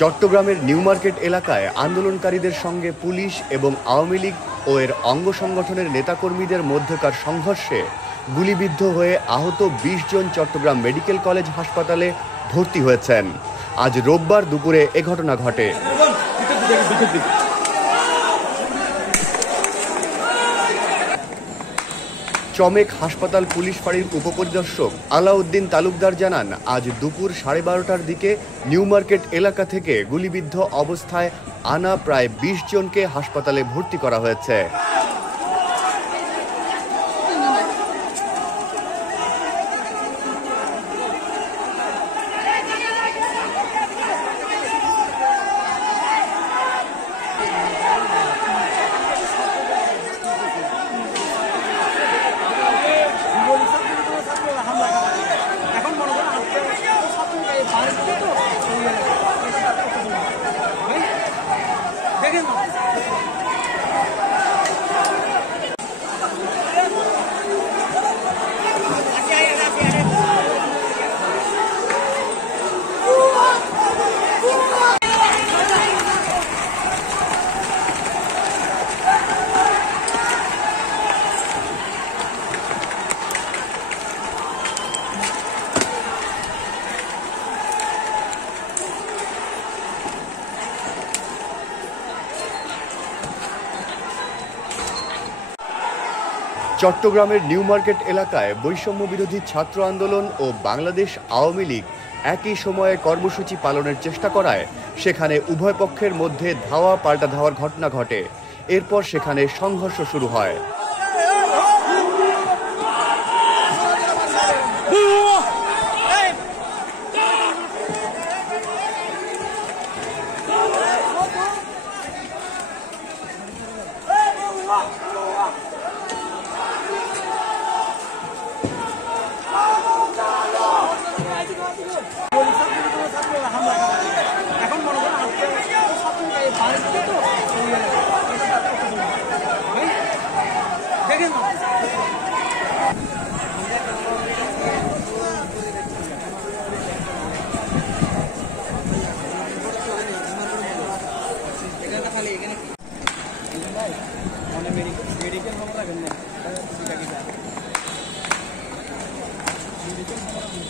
চট্টগ্রামের new market এলাকায় আন্দোলনকারীদের সঙ্গে পুলিশ এবং আওয়ামী লীগ ও এর অঙ্গ সংগঠনের নেতাকর্মীদের মধ্যকার সংঘর্ষে গুলিবিদ্ধ হয়ে আহত ২০ জন চট্টগ্রাম মেডিকেল কলেজ হাসপাতালে ভর্তি হয়েছেন। আজ রোববার দুপুরে এ ঘটনা ঘটে। চমেক হাসপাতাল পুলিশ ফাঁড়ির উপপরিদর্শক আলাউদ্দিন তালুকদার জানান, আজ দুপুর 12:30টার দিকে নিউ মার্কেট এলাকা থেকে গুলিবিদ্ধ অবস্থায় আনা প্রায় ২০ জনকে হাসপাতালে ভর্তি করা হয়েছে। চট্টগ্রামের নিউ মার্কেট এলাকায় বৈষম্য বিরোধী ছাত্র আন্দোলন ও বাংলাদেশ আওয়ামী লীগ একই সময়ে কর্মসূচি পালনের চেষ্টা করায় সেখানে উভয় পক্ষের মধ্যে ধাওয়া পাল্টা ধাওয়ার ঘটনা ঘটে। এরপর সেখানে সংঘর্ষ শুরু হয়। মেডিকেল